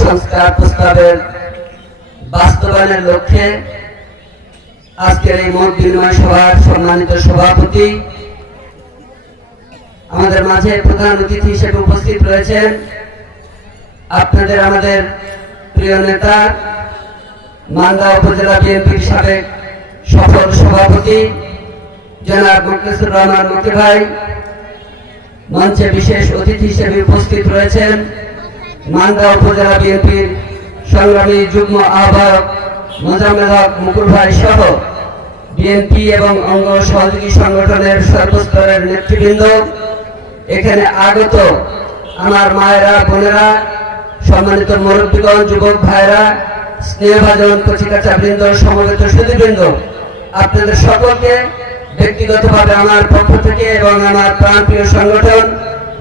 সংস্কার প্রস্তাবের বাস্তবায়নের লক্ষ্যে আজকের এই মত বিনিময় সভার সম্মানিত সভাপতি আমাদের মাঝে প্রধান অতিথি হিসেবে উপস্থিত রয়েছেন আপনাদের আমাদের প্রিয় নেতা মান্দা উপজেলা বিএনপির সাবেক সফল সভাপতি জনাব মুখলেসুর রহমান মুক্তি ভাই। মঞ্চে বিশেষ অতিথি হিসেবে উপস্থিত রয়েছেন মান্দা উপজেলা বিএনপির সংগ্রামী যুগ্ম আহ্বায়ক মোজাম্মেল হক মুকুল ভাই সহ বিএনপি এবং অঙ্গ সহযোগী সংগঠনের সর্বস্তরের নেতৃবৃন্দ, এখানে আগত আমার মায়েরা, বোনেরা, সম্মানিত মুরব্বীগণ, যুবক ভাইরা, স্নেহভাজন কচিকাচা বৃন্দ, সমবেত সুধীবৃন্দ, আপনাদের সকলকে ব্যক্তিগতভাবে আমার পক্ষ থেকে এবং আমার প্রাণপ্রিয় সংগঠন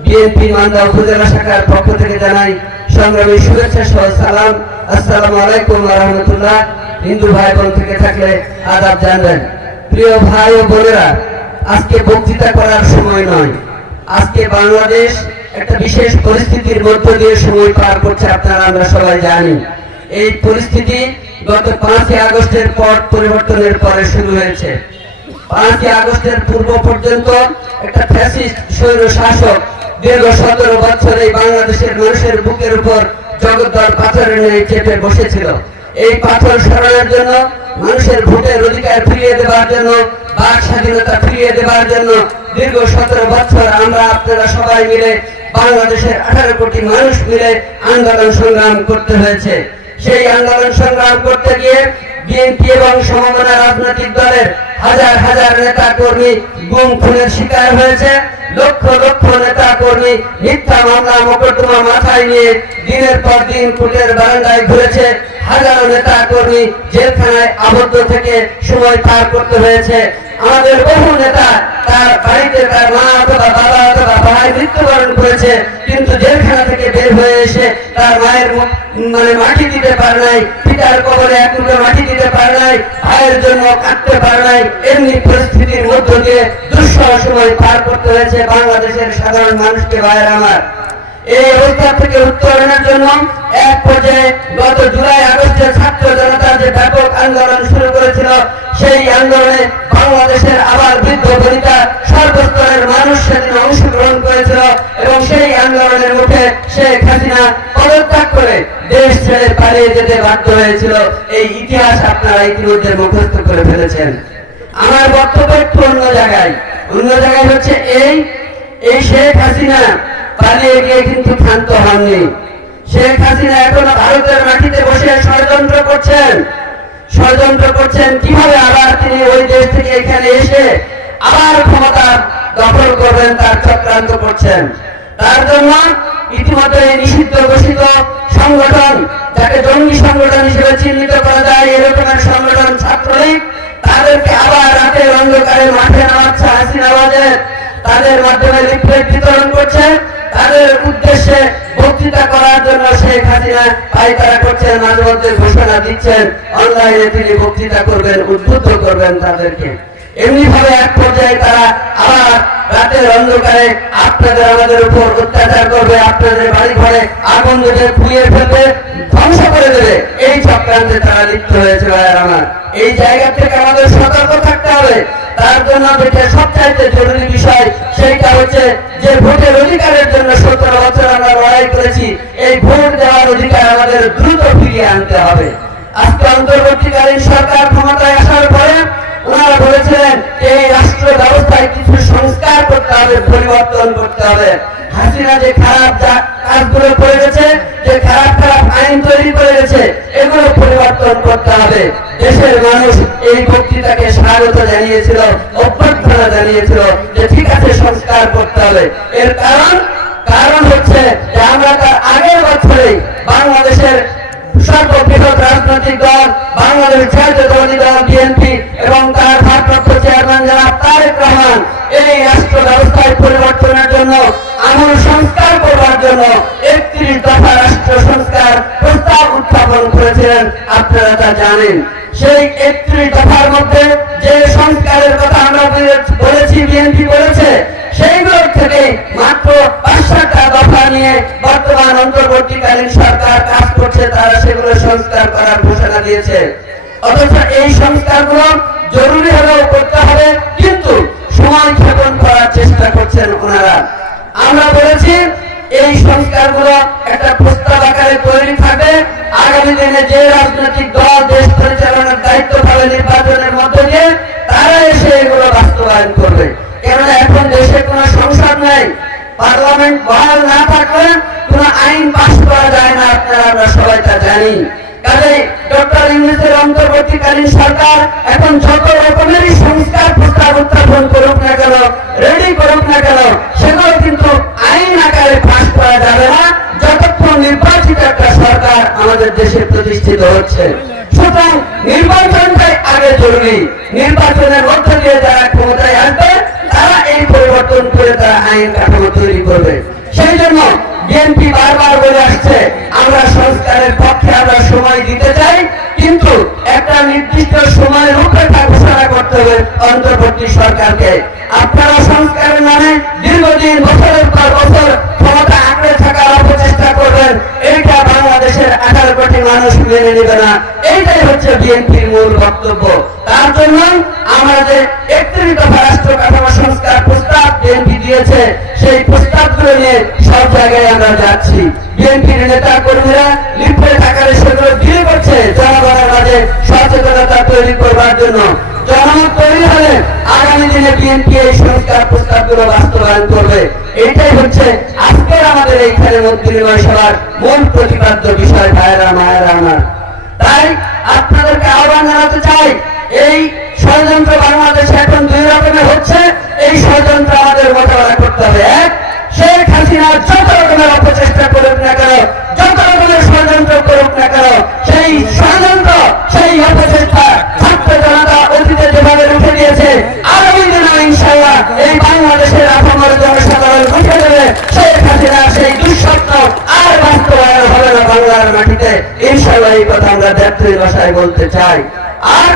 বিএনপি মান্দা উপজেলা শাখার পক্ষ থেকে জানাই সংগ্রামী শুভেচ্ছা সহ সালাম। আসসালামু আলাইকুম ওয়া রাহমাতুল্লাহ। হিন্দু ভাই বোন থেকে থাকলে আদাব জানবেন। প্রিয় ভাই ও বোনেরা, আজকে বক্তৃতা করার সময় নয়। আজকে বাংলাদেশ একটা বিশেষ পরিস্থিতির মধ্য দিয়ে সময় পার করছে, আপনারা আমরা সবাই জানি। এই পরিস্থিতি গত 5ই আগস্টের পর পরিবর্তনের পরে শুরু হয়েছে। 5ই আগস্টের পূর্ব পর্যন্ত একটা ফ্যাসিস্ট স্বৈর শাসক দীর্ঘ 17 বছর এই বাংলাদেশের মানুষের বুকের উপর জগদ্দল পাথরের ন্যায় চেপে বসেছিল। এই পাথর সরানোর জন্য, মানুষের ভোটের অধিকার ফিরিয়ে দেওয়ার জন্য, বাক স্বাধীনতা ফিরিয়ে দেওয়ার জন্য দীর্ঘ 17 বছর আমরা আপনারা সবাই মিলে, বাংলাদেশের 18 কোটি মানুষ মিলে আন্দোলন সংগ্রাম করতে হয়েছে। সেই আন্দোলন সংগ্রাম করতে গিয়ে বিএনপি এবং সমমনা রাজনৈতিক দলের হাজার হাজার নেতা কর্মী গুম খুনের শিকার হয়েছে। লক্ষ লক্ষ নেতা কর্মী মিথ্যা মামলা মোকদ্দমা মাথায় নিয়ে দিনের পর দিন কোর্টের বারান্দায় ঘুরেছে। হাজারো নেতা কর্মী জেলখানায় আবদ্ধ থেকে সময় পার করতে হয়েছে। আমাদের বহু নেতা তার বাড়িতে তার মা অথবা বাবা অথবা ভাই মৃত্যুবরণ করেছে, কিন্তু জেলখানা থেকে বের হয়ে এসে তার মায়ের মাটি দিতে পারে নাই, পিতার কবরে এক টুকরো মাটি দিতে পারে নাই, ভাইয়ের জন্য কাঁদতে পারে নাই। এমনি পরিস্থিতির মধ্য দিয়ে দুঃসহ সময় পার করতে হয়েছে বাংলাদেশের সাধারণ মানুষকে। ভাইয়ের আমার, এই অবস্থা থেকে উত্তরণের জন্য এক পর্যায়ে গত জুলাই আগস্টে ছাত্র জনতা যে ব্যাপক আন্দোলন শুরু করেছিল, সেই আন্দোলনে বাংলাদেশের আবার বৃদ্ধ বনিতা সর্বস্তরের মানুষ সেদিন অংশগ্রহণ করেছিল এবং সেই আন্দোলনের মুখে শেখ হাসিনা পদত্যাগ করে দেশ ছেড়ে পালিয়ে যেতে বাধ্য হয়েছিল। এই ইতিহাস আপনারা ইতিমধ্যে মুখস্থ করে ফেলেছেন। আমার বক্তব্য একটু অন্য জায়গায় হচ্ছে এই শেখ হাসিনা পালিয়ে গিয়ে কিন্তু ক্ষান্ত হননি। শেখ হাসিনা এখনো ভারতের মাটিতে বসে ষড়যন্ত্র করছেন কিভাবে আবার তিনি ওই দেশ থেকে এখানে এসে আবার ক্ষমতা দখল করবেন, তার চক্রান্ত করছেন। তার জন্য ইতিমধ্যে নিষিদ্ধ ঘোষিত সংগঠন, যাকে জঙ্গি সংগঠন হিসেবে চিহ্নিত করা যায়, এরকমের সংগঠন ছাত্রলীগ, তাদেরকে আবার রাতের অন্ধকারে মাঠে নামাচ্ছে হাসিনা বাজেট। তাদের মাধ্যমে লিফলেট বিতরণ করছে, তাদের উদ্দেশ্যে বক্তৃতা করার জন্য শেখ হাসিনা পায়তারা করছেন, মাঝে মধ্যে ঘোষণা দিচ্ছেন অনলাইনে তিনি বক্তৃতা করবেন, উদ্বুদ্ধ করবেন তাদেরকে। এমনি ভাবে এক পর্যায়ে তারা আবার রাতের অন্ধকারে আপনাদের আমাদের উপর অত্যাচার করবে, আপনাদের বাড়ি ঘরে আগুন দেবে, পুড়িয়ে ফেলবে, ধ্বংস করে দেবে। এই চক্রান্তে তারা লিপ্ত হয়েছে। ভাইয়ের আমার, এই জায়গা থেকে আমাদের সতর্ক থাকতে হবে। তার জন্য যেটা সবচাইতে জরুরি বিষয়, সেইটা হচ্ছে যে ভোটের অধিকারের জন্য 17 বছর আমরা লড়াই করেছি, এই ভোট দেওয়ার অধিকার আমাদের দ্রুত ফিরিয়ে আনতে হবে। আজকে অন্তর্বর্তীকালীন সরকার ক্ষমতায় আসার পরে ওনারা বলেছিলেন এই রাষ্ট্র ব্যবস্থায় কিছু সংস্কার করতে হবে, পরিবর্তন করতে হবে। হাসিনা যে খারাপ কাজগুলো করে গেছে, যে খারাপ খারাপ আইন তৈরি করে গেছে, এগুলো পরিবর্তন করতে হবে। দেশের মানুষ এই বক্তৃতাকে স্বাগত জানিয়েছিল, অভ্যর্থনা জানিয়েছিল যে ঠিক আছে, সংস্কার করতে হবে। এর কারণ হচ্ছে যে আমরা তার আগের বছরেই বাংলাদেশের সর্ববৃহৎ রাজনৈতিক দল বাংলাদেশ জাতীয়তাবাদী দল বিএনপি এবং তার ভারপ্রাপ্ত চেয়ারম্যান জনাব তারেক রহমান এই রাষ্ট্র ব্যবস্থায় পরিবর্তনের জন্য, আমূল সংস্কার করবার জন্য 31 দফা রাষ্ট্র সংস্কার প্রস্তাব উত্থাপন করেছিলেন। আপনারা তা জানেন। সেই 31 দফার মধ্যে যে সংস্কারের কথা আমরা বলেছি, বিএনপি বলেছে, সেইগুলোর থেকে মাত্র 5টা দফা নিয়ে বর্তমান অন্তর্বর্তীকালীন সরকার কাজ করছে। সংস্কার করার ঘোষণা দিয়েছে। অথচ এই সংস্কারগুলো জরুরি হলেও করতে হবে, কিন্তু সময় ক্ষেপণ করার চেষ্টা করছেন ওনারা। আমরা বলেছি এই সংস্কারগুলো একটা প্রস্তাব আকারে তৈরি থাকবে, আগামী দিনে যে রাজনৈতিক দল দেশ পরিচালনার দায়িত্ব পাবে নির্বাচনের মধ্য দিয়ে তারা এসে এগুলো বাস্তবায়ন করবে। কেননা এখন দেশে কোনো সংসদ নেই, পার্লামেন্ট বহাল না থাকলে কোনো আইন পাস করা যায় না, আপনারা আমরা সবাই তা জানি। কাজেই ডক্টর ইউনূসের অন্তর্বর্তীকালীন সরকার এখন যত রকমেরই সংস্কার প্রস্তাব উত্থাপন করুক না কেন, রেডি করুক না কেন, সেগুলো কিন্তু আইন আকারে পাস করা যাবে না যতক্ষণ নির্বাচিত একটা সরকার আমাদের দেশে প্রতিষ্ঠিত হচ্ছে। সুতরাং নির্বাচনটাই আগে জরুরি। নির্বাচনের মধ্য দিয়ে যারা ক্ষমতায় আসবে তারা এই পরিবর্তন করে তারা আইন কাঠামো তৈরি করবে। সেই জন্য বিএনপি বারবার বলে আসছে আমরা সংস্কারের পক্ষে আমরা সময় দিতে চাই, কিন্তু একটা নির্দিষ্ট সময়ের রূপরেখা ঘোষণা করতে হবে অন্তর্বর্তী সরকারকে। আপনারা সংস্কারের নামে দীর্ঘদিন বছরের পর বছর ক্ষমতা আঁকড়ে থাকার অপচেষ্টা করবেন, এইটা বাংলাদেশের 18 কোটি মানুষ মেনে নেবে না। এইটাই হচ্ছে বিএনপির মূল বক্তব্য। তার জন্য আমরা যে 31 দফা রাষ্ট্র কাঠামো সংস্কার প্রস্তাব বিএনপি দিয়েছে, সেই প্রস্তাবগুলো নিয়ে সব জায়গায় আমরা যাচ্ছি। বিএনপির নেতা কর্মীরা লিফলেট আকারে সেগুলো বিলি করছে জনগণের মাঝে সচেতনতা তৈরি করবার জন্য। জনমত তৈরি হলে আগামী দিনে বিএনপি এই সংস্কার প্রস্তাবগুলো বাস্তবায়ন করবে। এইটাই হচ্ছে আজকের আমাদের এইখানে মত বিনিময় সভার মূল প্রতিপাদ্য বিষয়। ভাইয়েরা মায়েরা আমার, তাই আপনাদেরকে আহ্বান জানাতে চাই, এই ষড়যন্ত্র বাংলাদেশে এখন দুই রকমের হচ্ছে। এই ষড়যন্ত্র আমাদের মোকাবেলা করতে হবে। এক, শেখ হাসিনা যত রকমের অপচেষ্টা করুক না কেন, যত রকমের ষড়যন্ত্র করুক না কেন, সেই ষড়যন্ত্র সেই অপচেষ্টা ছাত্র জনতা অতীতে যেভাবে রুখে দিয়েছে, আগামী দিনে ইনশাআল্লাহ এই বাংলাদেশের আপামর জনসাধারণ রুখে দেবে। শেখ হাসিনা সেই দুঃস্বপ্ন আর বাস্তবায়ন হবে না বাংলার মাটিতে, ইনশাআল্লাহ। এই কথা আমরা ব্যক্তির ভাষায় বলতে চাই। আর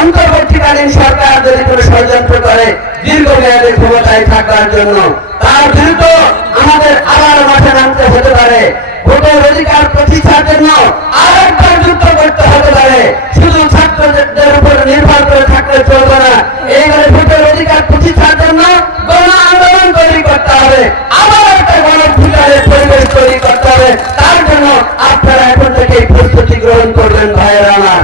অন্তর্বর্তীকালীন সরকার যদি কোনো ষড়যন্ত্র করে দীর্ঘমেয়াদী ক্ষমতায় থাকার জন্য, তার বিরুদ্ধে আমাদের আবার মাঠে নামতে হতে পারে। ভোটের অধিকার প্রতিষ্ঠার জন্য আরেকবার যুদ্ধ করতে হতে পারে। শুধু ছাত্রদের উপর নির্ভর করে থাকলে চলবে না। এইবারে ভোটের অধিকার প্রতিষ্ঠার জন্য গণ আন্দোলন তৈরি করতে হবে, আবার একটা গণঅভ্যুত্থানের পরিবেশ তৈরি করতে হবে। তার জন্য আপনারা এখন থেকেই প্রস্তুতি গ্রহণ করবেন ভাইয়েরা আমার।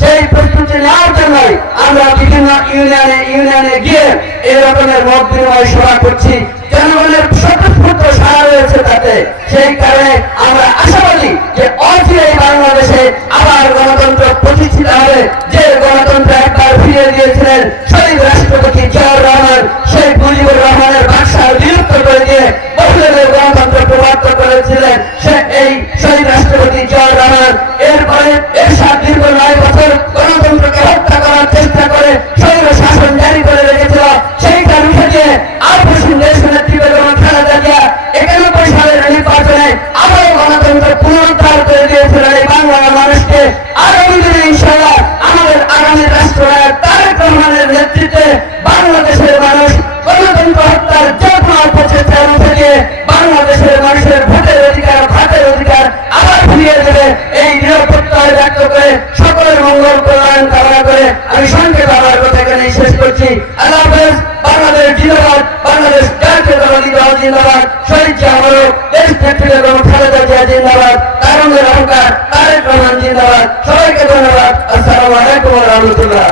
সেই প্রস্তুতি নেওয়ার জন্যই আমরা বিভিন্ন ইউনিয়নে গিয়ে এই রকমের মত বিনিময় সভা করছি। জনগণের স্বতঃস্ফূর্ত সাড়া রয়েছে তাতে। সেই কারণে আমরা আশাবাদী যে অচিরেই বাংলাদেশে আবার গণতন্ত্র প্রতিষ্ঠিত হবে। যে গণতন্ত্র একবার ফিরিয়ে দিয়েছিলেন শহীদ রাষ্ট্রপতি জিয়াউর রহমান, সেই মুজিবুর রহমানের বাদশাহ বিলুপ্ত করে দিয়ে বহুদলীয় গণতন্ত্র প্রবর্তন করেছিলেন সে এই শহীদ রাষ্ট্রপতি জিয়াউর রহমান। এরপরে এরশাদ দীর্ঘ 9 বছর গণতন্ত্রকে হত্যা করার চেষ্টা করে স্বৈর শাসন জারি করে রেখেছিল, সেইটা রুখে দিয়ে আর দেশ নেত্রী বেগম খালেদা জিয়া 91 সালের নির্বাচনে আবারও গণতন্ত্র পুনরুদ্ধার করে দিয়েছিলেন এই বাংলার মানুষকে। আগামী দিনে ইনশাআল্লাহ আমাদের আগামী রাষ্ট্রনায়ক তারেক রহমানের নেতৃত্বে বাংলাদেশের মানুষ গণতন্ত্র হত্যার যে কোনো প্রচেষ্টা রুখে দিয়ে বাংলাদেশের মানুষের ভোটের অধিকার, ভাতের অধিকার আবার ফিরিয়ে দেবে। এই নিরাপত্তায় ব্যক্ত করে সকলের মঙ্গল কল্যাণ কামনা করে আমি সংক্ষেপে আমার কথা এখানেই শেষ করছি। আল্লাহ হাফেজ। বাংলাদেশ জিন্দাবাদ, বাংলাদেশ জাতীয়তাবাদী দল জিন্দাবাদ, শহীদ জিয়া দেশ নেত্রী বেগম খালেদা জিয়া জিন্দাবাদ, তারুণ্যের অহংকার তারেক রহমান জিন্দাবাদ। সবাইকে ধন্যবাদ। আসসালামু আলাইকুম ওয়া রাহমাতুল্লাহ।